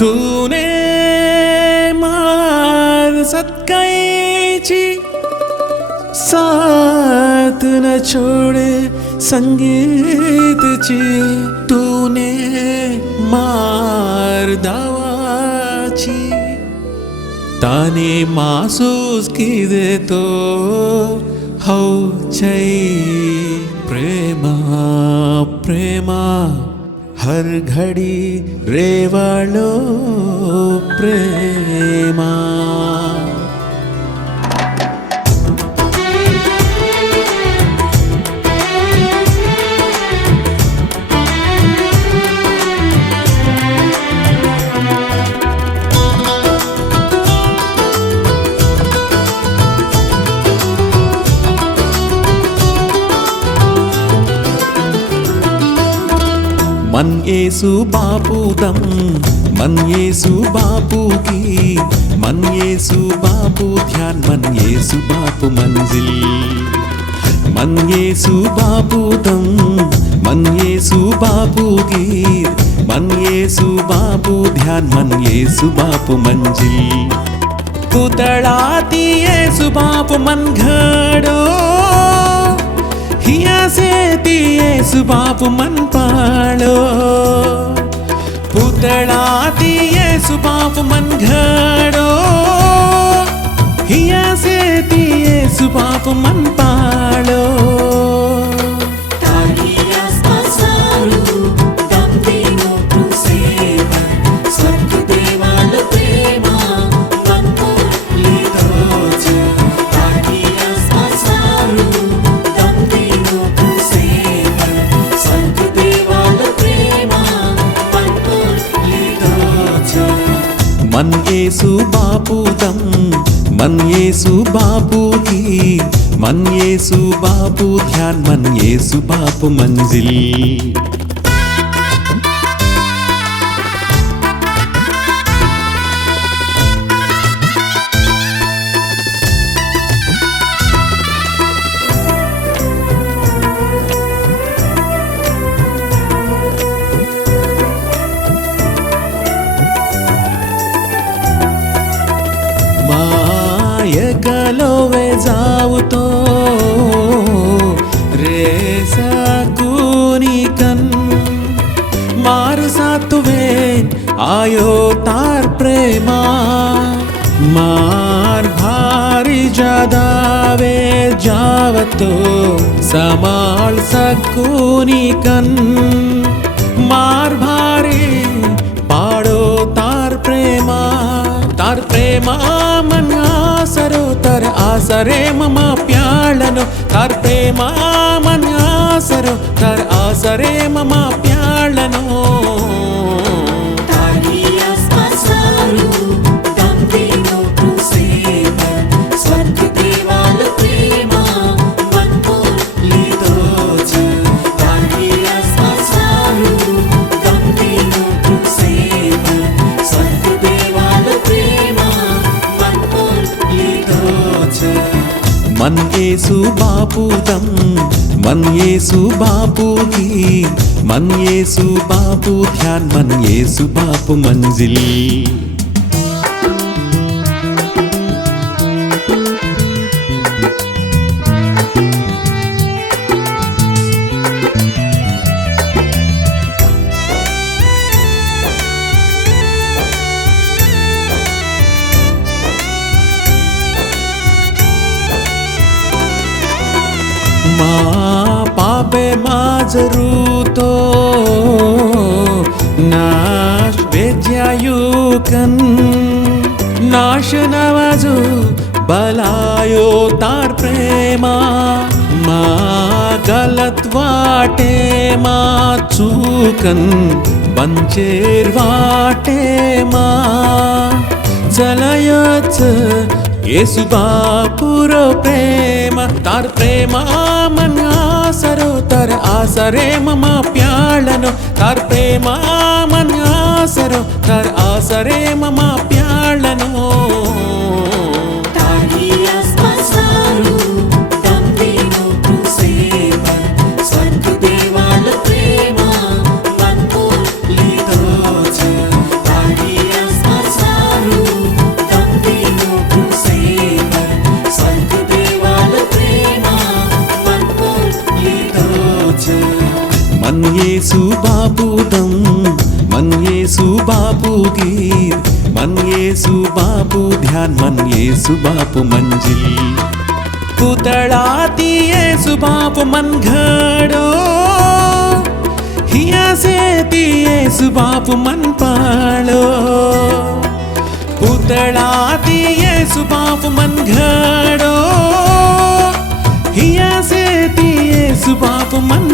तूने मार सत्कायची साथ न छोड़े संगीतची तूने मार दावाची। ताने मासूस किदे तो हौ चै प्रेमा प्रेमा हर घड़ी रेवाळो प्रेमा मन येसु बापूदम मन येसु बापू की मन येसु बापू ध्यान मन येसु बापू मंजिल मन येसु बापूदम मन येसु बापू गीत मन येसु बापू दिए सुबाप मन पालो पुतळा दिए सुबाप मन घडो हिया से दिए सुबाप मन पालो మన్ యేసు బాపుతం మన్ యేసు బాపుకి మన్ యేసు బాపు ధ్యాన్ మన్ యేసు బాపు మంజిల్. আয়ো তার প্রেমা মার ভারি জাদাবে যাবতো সমাল সকুনি কন মার ভারি পাড়ো তার প্রেমা তার ప్రేమ మన ఆసరు తర ఆసరే మమ ప్యాళను. తర్ ప్రేమ మన ఆసరు తర్ ఆసరే మమ ప్యాళను. మన్ యేసు బాపుదం మన్ యేసు బాపుకి మన్ యేసు బాపు ధ్యాన్ మన్ యేసు బాపు మంజిల్. मा पापे માજરૂ તો નાશ વેજ્યાયુ કન નાશ નવાજુ બલાયો તાર પ્રેમા મા ગલત વાટે મા ચૂકન બંચેર વાટે મા જલયચ యేసుబాపుర ప్రేమ తార్ ప్రేమ మన్ ఆసరు తర్ ఆసరే మమ ప్యాళను. తార్ ప్రేమ మన్ ఆసరు తర్ ఆసరే మమ ప్యాళను बापू गीत मन येसु बापू, ध्यान मन येसु बापू मंजिल। पुतळाती येसु बापू मन घडो। हिया से ती येसु बापू मन पाळो पुतळाती येसु बापू मन घडो। हिया से ती येसु बापू मन